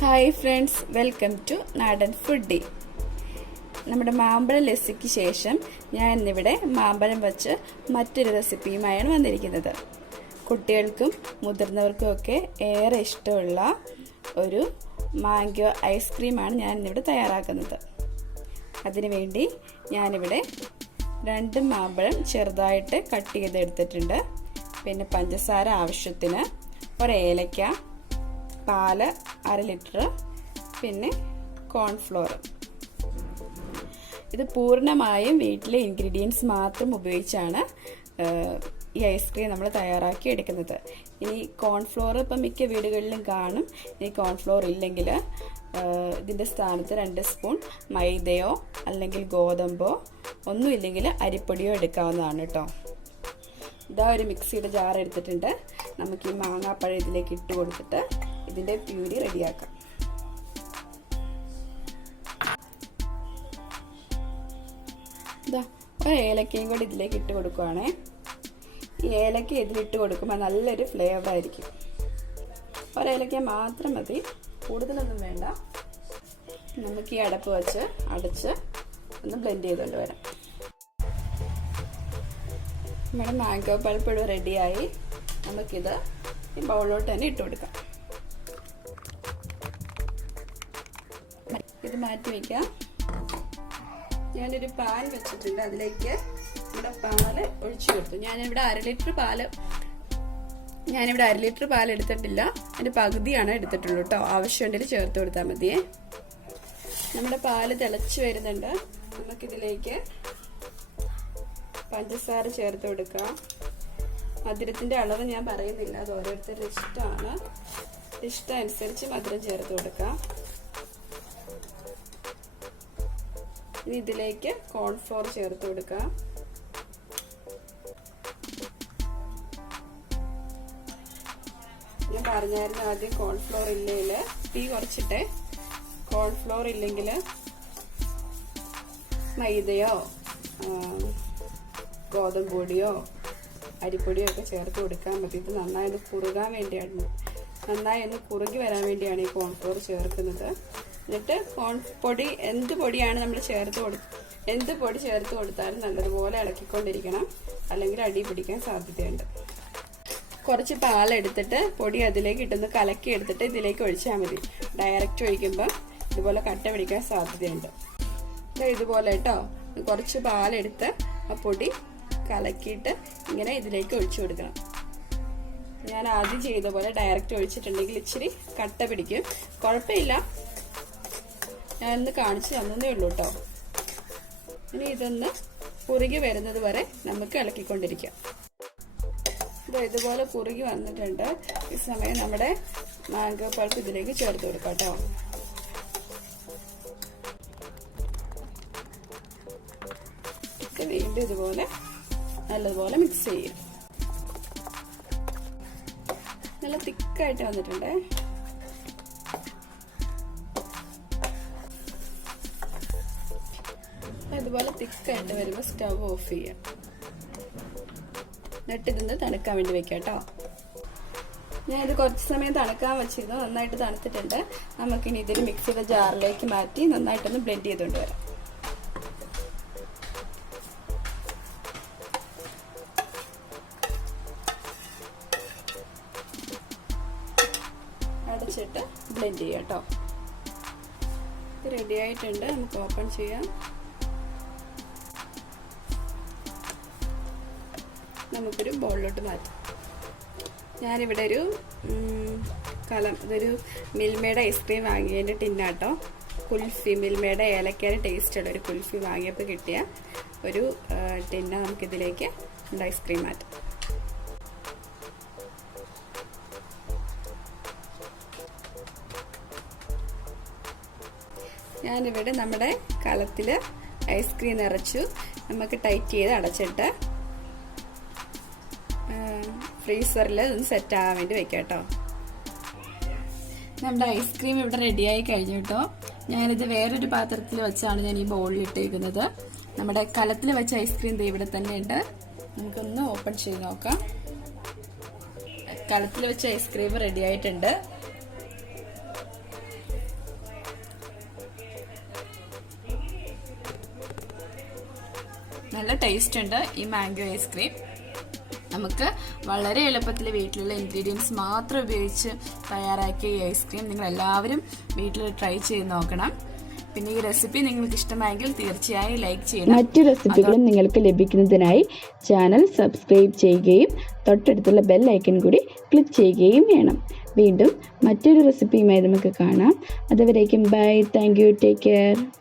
Hi friends, welcome to നാടൻ foodie. നമ്മുടെ മാമ്പഴം ലസ്സിക്ക് ശേഷം ഞാൻ ഇന്നിവിടെ മാമ്പഴം വെച്ച് മറ്റൊരു റെസിപ്പിയുമായാണ് വന്നിരിക്കുന്നത്. കുട്ടികൾക്കും മുതിർന്നവർക്കും ഒക്കെ ഏറെ ഇഷ്ടമുള്ള ഒരു മാംഗോ ഐസ്ക്രീമാണ് ഞാൻ ഇന്നിവിടെ തയ്യാറാക്കുന്നത്. അതിനുവേണ്ടി ഞാനിവിടെ 2 മാമ്പഴം ചെറുതായിട്ട് കട്ട് ചെയ്തെടുത്തിട്ടുണ്ട്. പിന്നെ പഞ്ചസാര ആവശ്യത്തിന്, 1 ഏലക്ക, പാല് 1/2 ലിറ്റർ, പിന്നെ കോൺഫ്ലോർ. ഇത് പൂർണ്ണമായും വീട്ടിലെ ഇൻഗ്രീഡിയൻസ് മാത്രം ഉപയോഗിച്ചാണ് ഈ ഐസ്ക്രീം നമ്മൾ തയ്യാറാക്കി എടുക്കുന്നത്. ഇനി കോൺഫ്ലോർ ഇപ്പം മിക്ക വീടുകളിലും കാണും. ഇനി കോൺഫ്ലോർ ഇല്ലെങ്കിൽ ഇതിൻ്റെ സ്ഥാനത്ത് 2 സ്പൂൺ മൈദയോ അല്ലെങ്കിൽ ഗോതമ്പോ, ഒന്നുമില്ലെങ്കിൽ അരിപ്പൊടിയോ എടുക്കാവുന്നതാണ് കേട്ടോ. ഇതാ ഒരു മിക്സിയുടെ ജാർ എടുത്തിട്ടുണ്ട്. നമുക്ക് ഈ മാങ്ങാപ്പഴം ഇതിലേക്ക് ഇട്ട് കൊടുത്തിട്ട് ഇതിൻ്റെ പ്യൂരി റെഡിയാക്കാം. ഇതാ 1 ഏലക്കയും കൂടി ഇതിലേക്ക് ഇട്ട് കൊടുക്കുവാണേ. ഈ ഏലക്ക ഇതിലിട്ട് കൊടുക്കുമ്പോൾ നല്ലൊരു ഫ്ലേവർ ആയിരിക്കും. 1 ഏലക്ക മാത്രം മതി, കൂടുതലൊന്നും വേണ്ട. നമുക്ക് ഈ അടപ്പ് വെച്ച് അടച്ച് ഒന്ന് ബ്ലെൻഡ് ചെയ്തുകൊണ്ട് വരാം. നമ്മുടെ മാംഗോ പൾപ്പ് റെഡിയായി. നമുക്കിത് ഈ ബൗളിലോട്ട് തന്നെ ഇട്ട് കൊടുക്കാം. ഇത് മാറ്റി വയ്ക്കാം. ഞാനൊരു പാൻ വെച്ചിട്ടുണ്ട്. അതിലേക്ക് ഇവിടെ പാല് ഒഴിച്ചു കൊടുത്തു. ഞാനിവിടെ 1/2 ലിറ്റർ പാൽ എടുത്തിട്ടില്ല, അതിൻ്റെ പകുതിയാണ് എടുത്തിട്ടുള്ളൂ കേട്ടോ. ആവശ്യമുണ്ടെങ്കിൽ ചേർത്ത് കൊടുത്താൽ മതിയേ. നമ്മുടെ പാല് തിളച്ച് വരുന്നുണ്ട്. നമുക്കിതിലേക്ക് പഞ്ചസാര ചേർത്ത് കൊടുക്കാം. മധുരത്തിന്റെ അളവ് ഞാൻ പറയുന്നില്ല, അത് ഓരോരുത്തരുടെ ഇഷ്ടമാണ്. ഇഷ്ടം അനുസരിച്ച് മധുരം ചേർത്ത് കൊടുക്കാം. ഇനി ഇതിലേക്ക് കോൺഫ്ലോർ ചേർത്ത് കൊടുക്കാം. ഞാൻ പറഞ്ഞായിരുന്നു ആദ്യം കോൺഫ്ലോർ ഇല്ലെങ്കിൽ തീ കുറച്ചിട്ടെ. കോൺഫ്ലോർ ഇല്ലെങ്കിൽ മൈദയോ ഗോതമ്പ് പൊടിയോ അരിപ്പൊടിയോ ഒക്കെ ചേർത്ത് കൊടുക്കാൻ മതി. ഇത് നന്നായി ഒന്ന് കുറുകാൻ വേണ്ടിയാണ്, നന്നായി ഒന്ന് കുറുകി വരാൻ വേണ്ടിയാണ് ഈ കോൺഫ്ലോർ ചേർക്കുന്നത്. എന്നിട്ട് പൊടി എന്ത് പൊടിയാണ് നമ്മൾ എന്ത് പൊടി ചേർത്ത് കൊടുത്താലും നല്ലതുപോലെ ഇളക്കിക്കൊണ്ടിരിക്കണം, അല്ലെങ്കിൽ അടി പിടിക്കാൻ സാധ്യതയുണ്ട്. കുറച്ച് പാലെടുത്തിട്ട് പൊടി അതിലേക്ക് ഇട്ടൊന്ന് കലക്കി എടുത്തിട്ട് ഇതിലേക്ക് ഒഴിച്ചാൽ മതി. ഡയറക്റ്റ് ഒഴിക്കുമ്പോൾ ഇതുപോലെ കട്ട പിടിക്കാൻ സാധ്യതയുണ്ട്. ഇതുപോലെ കേട്ടോ, കുറച്ച് പാലെടുത്ത് ആ പൊടി കലക്കിയിട്ട് ഇങ്ങനെ ഇതിലേക്ക് ഒഴിച്ചു കൊടുക്കണം. ഞാൻ ആദ്യം ചെയ്ത പോലെ ഡയറക്റ്റ് ഒഴിച്ചിട്ടുണ്ടെങ്കിൽ ഇച്ചിരി കട്ട പിടിക്കും. കുഴപ്പമില്ല, ഞാനൊന്ന് കാണിച്ചു തന്നേ ഉള്ളൂ കേട്ടോ. ഇനി ഇതൊന്ന് കുറുകി വരുന്നത് വരെ നമുക്ക് ഇളക്കിക്കൊണ്ടിരിക്കാം. ഇതുപോലെ കുറുകി വന്നിട്ടുണ്ട്. ഈ സമയം നമ്മുടെ മാംഗോ പൾപ്പ് ഇതിലേക്ക് ചേർത്ത് കൊടുക്കാം കേട്ടോ. വീണ്ടും ഇതുപോലെ നല്ലതുപോലെ മിക്സ് ചെയ്യും. നല്ല തിക്കായിട്ട് വന്നിട്ടുണ്ട്. ഇതുപോലെ തിക്കായിട്ട് വരുമ്പോൾ സ്റ്റവ് ഓഫ് ചെയ്യാം. എന്നിട്ട് ഇതൊന്ന് തണുക്കാൻ വേണ്ടി വെക്കാം കേട്ടോ. ഞാൻ ഇത് കുറച്ച് സമയം തണുക്കാൻ വെച്ചിരുന്നു. നന്നായിട്ട് തണുത്തിട്ടുണ്ട്. നമുക്കിനി ഇതിൽ മിക്സിയുടെ ജാറിലേക്ക് മാറ്റി നന്നായിട്ടൊന്ന് ബ്ലെൻഡ് ചെയ്തുകൊണ്ട് വരാം. അടച്ചിട്ട് ബ്ലെൻഡ് ചെയ്യാം കേട്ടോ. ഇത് റെഡി ആയിട്ടുണ്ട്. നമുക്ക് ഓപ്പൺ ചെയ്യാം. നമുക്കൊരു ബൗളിലോട്ട് മാറ്റാം. ഞാനിവിടെ ഒരു ഇതൊരു മിൽമയുടെ ഐസ്ക്രീം വാങ്ങിയതിൻ്റെ ടിന്നാട്ടോ. കുൽഫി, മിൽമയുടെ ഏലക്കയുടെ ടേസ്റ്റുള്ള ഒരു കുൽഫി വാങ്ങിയപ്പോൾ കിട്ടിയ ഒരു ടിന്ന നമുക്കിതിലേക്ക് ഐസ്ക്രീം മാറ്റാം. ഞാനിവിടെ നമ്മുടെ കലത്തിൽ ഐസ്ക്രീം നിറച്ചു. നമുക്ക് ടൈറ്റ് ചെയ്ത് അടച്ചിട്ട് ഫ്രീസറിൽ ഒന്ന് സെറ്റ് ആകാൻ വേണ്ടി വെക്കാം കേട്ടോ. നമ്മുടെ ഐസ്ക്രീം ഇവിടെ റെഡിയായി കഴിഞ്ഞു കേട്ടോ. ഞാനിത് വേറൊരു പാത്രത്തിൽ വെച്ചാണ് ഞാൻ ഈ ബൗളിൽ ഇട്ടേക്കുന്നത്. നമ്മുടെ കലത്തിൽ വെച്ച ഐസ്ക്രീം ഇവിടെ തന്നെ ഉണ്ട്. നമുക്കൊന്ന് ഓപ്പൺ ചെയ്ത് നോക്കാം. കലത്തിൽ വെച്ച ഐസ്ക്രീം റെഡി ആയിട്ടുണ്ട്. നല്ല ടേസ്റ്റ് ഉണ്ട് ഈ മാംഗോ ഐസ്ക്രീം. നമുക്ക് വളരെ എളുപ്പത്തിൽ വീട്ടിലുള്ള ഇൻഗ്രീഡിയൻസ് മാത്രം ഉപയോഗിച്ച് തയ്യാറാക്കിയ ഈ ഐസ്ക്രീം നിങ്ങൾ എല്ലാവരും വീട്ടിൽ ട്രൈ ചെയ്ത് നോക്കണം. പിന്നെ ഈ റെസിപ്പി നിങ്ങൾക്ക് ഇഷ്ടമായെങ്കിൽ തീർച്ചയായും ലൈക്ക് ചെയ്യണം. മറ്റു റെസിപ്പികളും നിങ്ങൾക്ക് ലഭിക്കുന്നതിനായി ചാനൽ സബ്സ്ക്രൈബ് ചെയ്യുകയും തൊട്ടടുത്തുള്ള ബെൽ ഐക്കൺ കൂടി ക്ലിക്ക് ചെയ്യുകയും വേണം. വീണ്ടും മറ്റൊരു റെസിപ്പിയുമായി നമുക്ക് കാണാം. അതുവരേക്കും bye. Thank you. Take care.